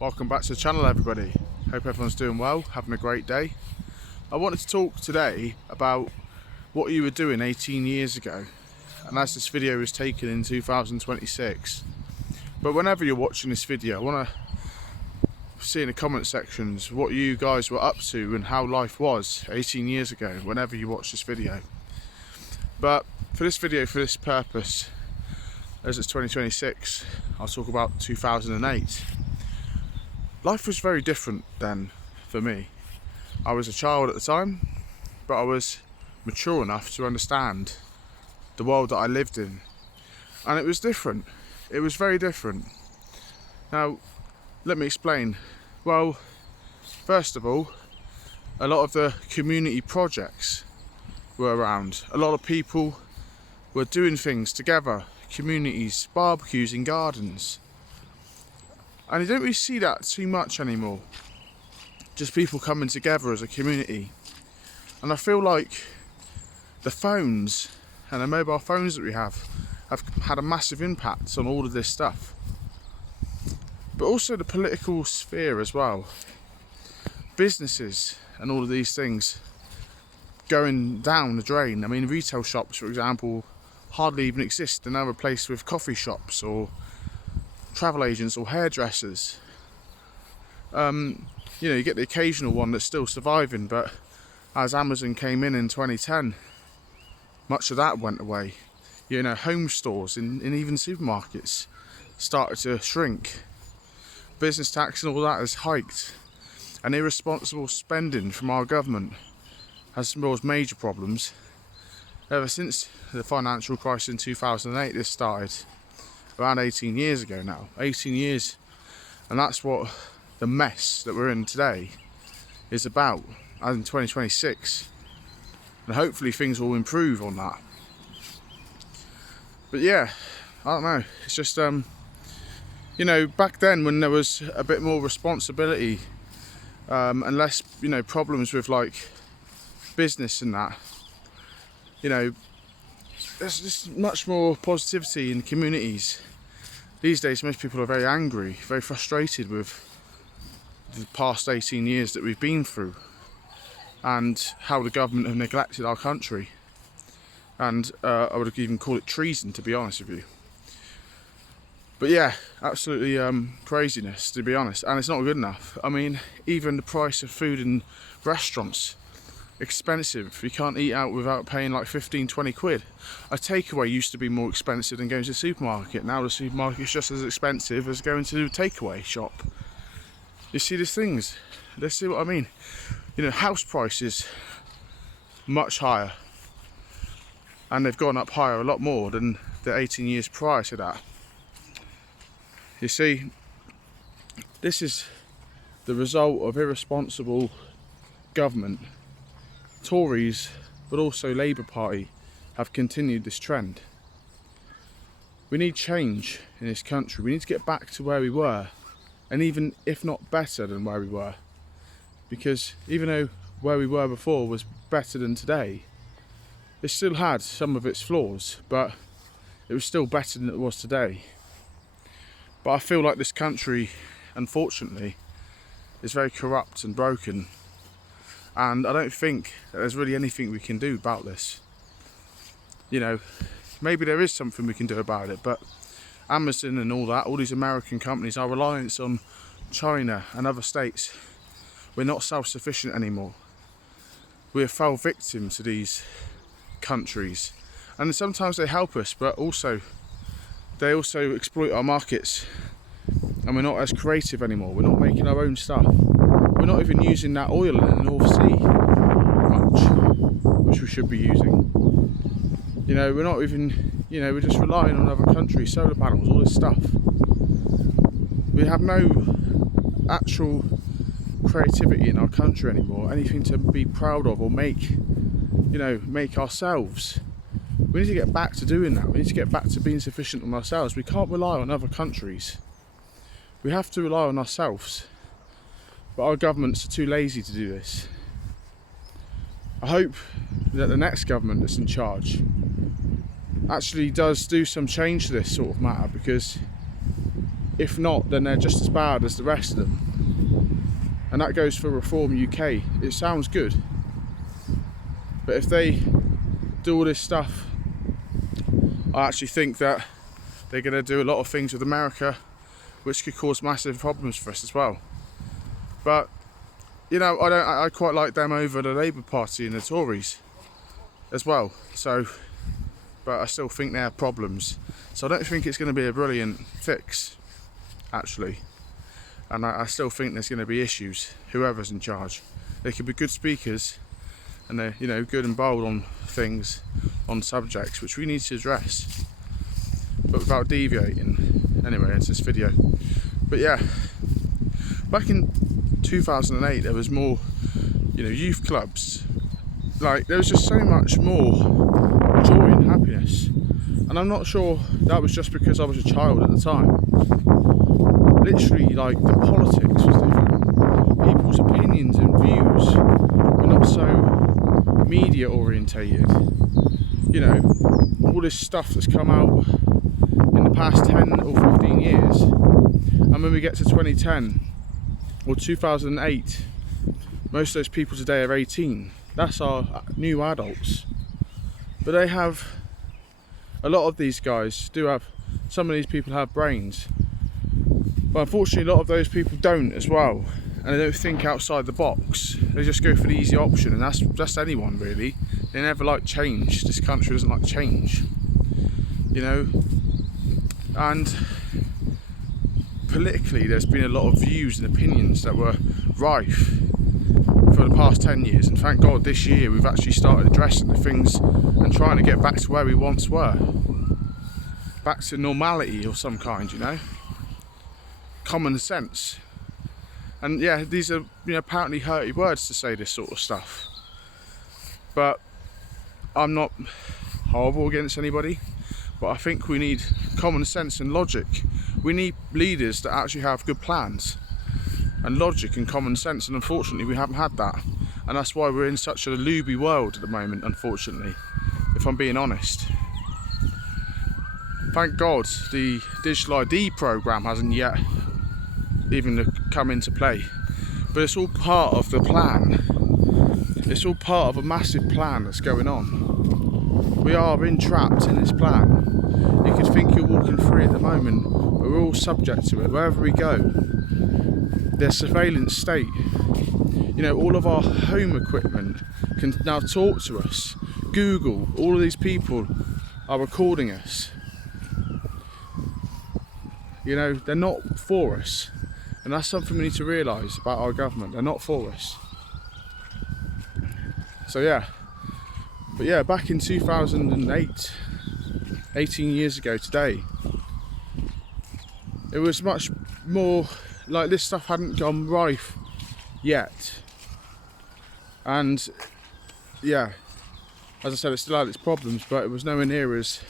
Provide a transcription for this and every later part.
Welcome back to the channel, everybody. Hope everyone's doing well, having a great day. I wanted to talk today about what you were doing 18 years ago, and as this video was taken in 2026. But whenever you're watching this video, I want to see in the comment sections what you guys were up to and how life was 18 years ago, whenever you watch this video. But for this video, for this purpose, as it's 2026, I'll talk about 2008. Life was very different then for me. I was a child at the time, but I was mature enough to understand the world that I lived in. And it was different. It was very different. Now, let me explain. Well, first of all, a lot of the community projects were around. A lot of people were doing things together, communities, barbecues in gardens. And you don't really see that too much anymore. Just people coming together as a community. And I feel like the phones and the mobile phones that we have had a massive impact on all of this stuff. But also the political sphere as well. Businesses and all of these things going down the drain. I mean, retail shops, for example, hardly even exist. They're now replaced with coffee shops or travel agents or hairdressers. You get the occasional one that's still surviving, but as Amazon came in 2010, much of that went away. Home stores and even supermarkets started to shrink. Business tax and all that has hiked, and irresponsible spending from our government has caused major problems. Ever since the financial crisis in 2008, this started around 18 years ago now. 18 years, and that's what the mess that we're in today is about, as in 2026. And hopefully things will improve on that. But yeah, I don't know. It's just, back then when there was a bit more responsibility and less, problems with like business and that, there's just much more positivity in communities. These days, most people are very angry, very frustrated with the past 18 years that we've been through and how the government have neglected our country. And I would even call it treason, to be honest with you. But yeah, absolutely craziness, to be honest. And it's not good enough. I mean, even the price of food in restaurants, expensive. You can't eat out without paying like 15-20 quid. A takeaway used to be more expensive than going to the supermarket. Now the supermarket's just as expensive as going to a takeaway shop. You see these things? Let's see what I mean. House prices much higher, and they've gone up higher a lot more than the 18 years prior to that. You see, this is the result of irresponsible government. Tories, but also Labour Party, have continued this trend. We need change in this country. We need to get back to where we were, and even if not better than where we were. Because even though where we were before was better than today, it still had some of its flaws, but it was still better than it was today. But I feel like this country, unfortunately, is very corrupt and broken. And I don't think that there's really anything we can do about this. Maybe there is something we can do about it, but Amazon and all that, all these American companies, our reliance on China and other states, we're not self-sufficient anymore. We have fell victim to these countries. And sometimes they help us, but they also exploit our markets. And we're not as creative anymore. We're not making our own stuff. We're not even using that oil in the North Sea much, which we should be using. We're not even, we're just relying on other countries, solar panels, all this stuff. We have no actual creativity in our country anymore, anything to be proud of or make ourselves. We need to get back to doing that. We need to get back to being sufficient on ourselves. We can't rely on other countries. We have to rely on ourselves. But our governments are too lazy to do this. I hope that the next government that's in charge actually does do some change to this sort of matter, because If not, then they're just as bad as the rest of them. And that goes for Reform UK. It sounds good, but if they do all this stuff, I actually think that they're going to do a lot of things with America which could cause massive problems for us as well. But you know, I quite like them over the Labour Party and the Tories as well. So, but I still think they have problems. So I don't think it's going to be a brilliant fix, actually. And I still think there's going to be issues, whoever's in charge. They could be good speakers, and they're, you know, good and bold on things, on subjects which we need to address, but without deviating. Anyway, it's this video. But yeah, back in 2008 there was more, you know, youth clubs. Like, there was just so much more joy and happiness. And I'm not sure that was just because I was a child at the time. Literally, like, the politics was different. People's opinions and views were not so media orientated. You know, all this stuff that's come out in the past 10 or 15 years, and when we get to 2010 or 2008, most of those people today are 18. That's our new adults. But they have, a lot of these guys do have, some of these people have brains. But unfortunately a lot of those people don't as well. And they don't think outside the box. They just go for the easy option, and that's anyone really. They never like change. This country doesn't like change. You know? And politically there's been a lot of views and opinions that were rife for the past 10 years, and thank God this year we've actually started addressing the things and trying to get back to where we once were, back to normality of some kind, you know, common sense. And yeah, these are, you know, apparently hurty words to say this sort of stuff, but I'm not horrible against anybody, but I think we need common sense and logic. We need leaders that actually have good plans and logic and common sense, and unfortunately we haven't had that, and that's why we're in such a looby world at the moment, unfortunately, if I'm being honest. Thank God the digital ID program hasn't yet even come into play, but it's all part of the plan. It's all part of a massive plan that's going on. We are entrapped in this plan. You could think you're walking free at the moment, but we're all subject to it wherever we go. Their surveillance state. You know, all of our home equipment can now talk to us. Google, all of these people are recording us. You know, they're not for us. And that's something we need to realise about our government. They're not for us. So yeah. But yeah, back in 2008, 18 years ago today, it was much more like this stuff hadn't gone rife yet. And yeah, as I said, it still had its problems, but it was nowhere near as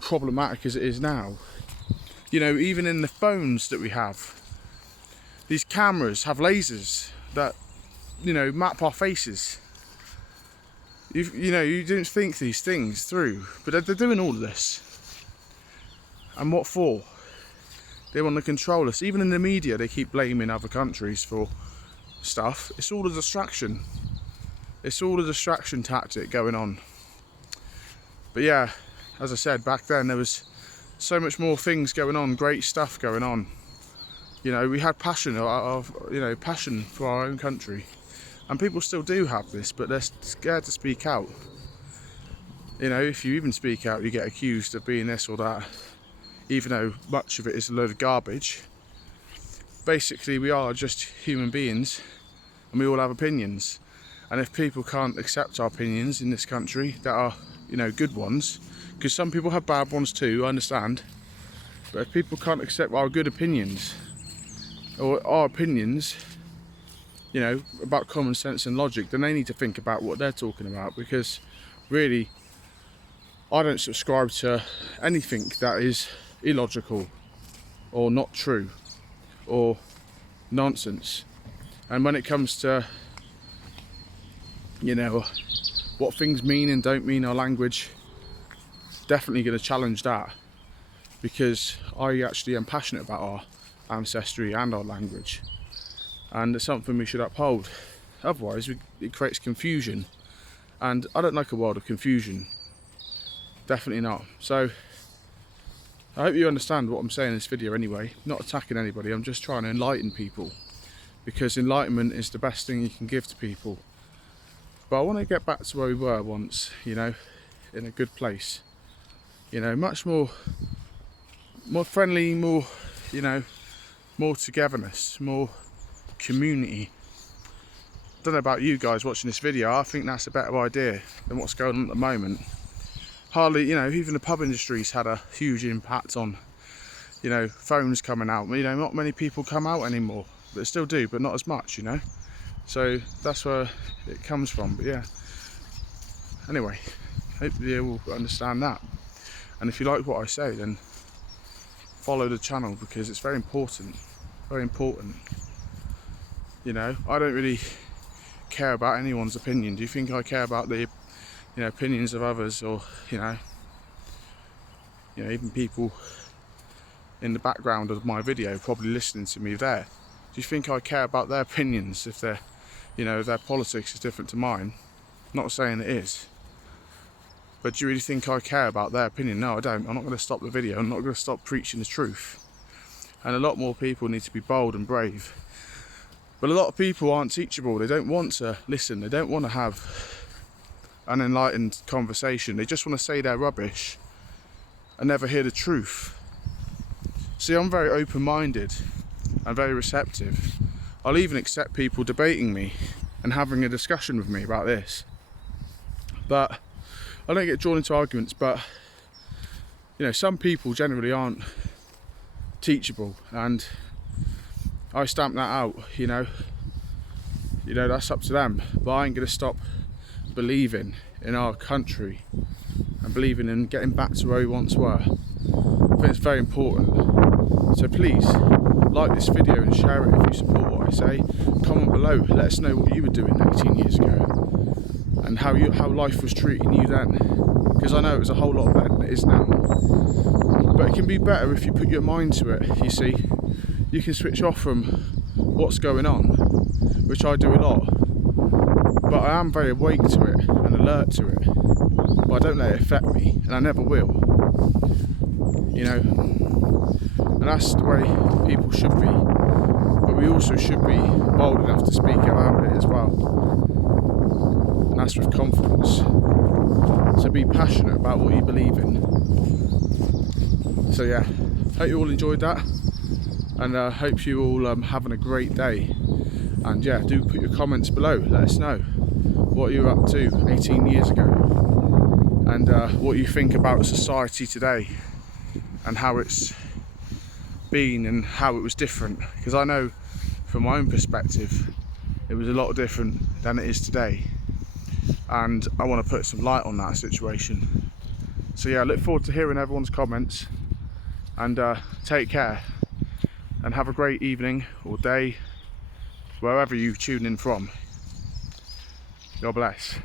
problematic as it is now. You know, even in the phones that we have, these cameras have lasers that, you know, map our faces. You know, you didn't think these things through, but they're doing all of this. And what for? They want to control us. Even in the media, they keep blaming other countries for stuff. It's all a distraction. It's all a distraction tactic going on. But yeah, as I said, back then there was so much more things going on, great stuff going on. You know, we had passion passion for our own country. And people still do have this, but they're scared to speak out. You know, if you even speak out, you get accused of being this or that, even though much of it is a load of garbage. Basically, we are just human beings, and we all have opinions. And if people can't accept our opinions in this country that are, you know, good ones, because some people have bad ones too, I understand, but if people can't accept our good opinions, or our opinions, you know, about common sense and logic, then they need to think about what they're talking about, because really, I don't subscribe to anything that is illogical or not true or nonsense. And when it comes to, you know, what things mean and don't mean, our language, definitely going to challenge that, because I actually am passionate about our ancestry and our language, and it's something we should uphold. Otherwise it creates confusion, and I don't like a world of confusion, definitely not. So I hope you understand what I'm saying in this video anyway. Not attacking anybody, I'm just trying to enlighten people, because enlightenment is the best thing you can give to people. But I want to get back to where we were once, you know, in a good place, you know, much more friendly, more, you know, more togetherness, more community. Don't know about you guys watching this video, I think that's a better idea than what's going on at the moment. Hardly, you know, even the pub industry's had a huge impact on, you know, phones coming out. You know, not many people come out anymore, they still do, but not as much, you know. So that's where it comes from. But yeah, anyway, hopefully you will understand that. And if you like what I say, then follow the channel, because it's very important, very important. You know, I don't really care about anyone's opinion. Do you think I care about the, you know, opinions of others, or you know, even people in the background of my video probably listening to me there? Do you think I care about their opinions if they're, you know, their politics is different to mine? Not saying it is, but do you really think I care about their opinion? No, I don't. I'm not going to stop the video. I'm not going to stop preaching the truth. And a lot more people need to be bold and brave. But a lot of people aren't teachable. They don't want to listen. They don't want to have an enlightened conversation. They just want to say their rubbish and never hear the truth. See, I'm very open-minded and very receptive. I'll even accept people debating me and having a discussion with me about this. But I don't get drawn into arguments, but you know, some people generally aren't teachable, and I stamp that out, you know, that's up to them. But I ain't gonna stop believing in our country and believing in getting back to where we once were. I think it's very important. So please like this video and share it if you support what I say. Comment below, let us know what you were doing 18 years ago and how life was treating you then, because I know it was a whole lot better than it is now. But it can be better if you put your mind to it. You see, you can switch off from what's going on, which I do a lot, but I am very awake to it and alert to it, but I don't let it affect me, and I never will, you know. And that's the way people should be, but we also should be bold enough to speak about it as well, and that's with confidence. So be passionate about what you believe in. So yeah, hope you all enjoyed that, and hope you all having a great day. And yeah, do put your comments below, let us know what you were up to 18 years ago, and what you think about society today and how it's been and how it was different, because I know from my own perspective it was a lot different than it is today, and I want to put some light on that situation. So yeah, I look forward to hearing everyone's comments, and take care and have a great evening or day wherever you tune in from. God bless.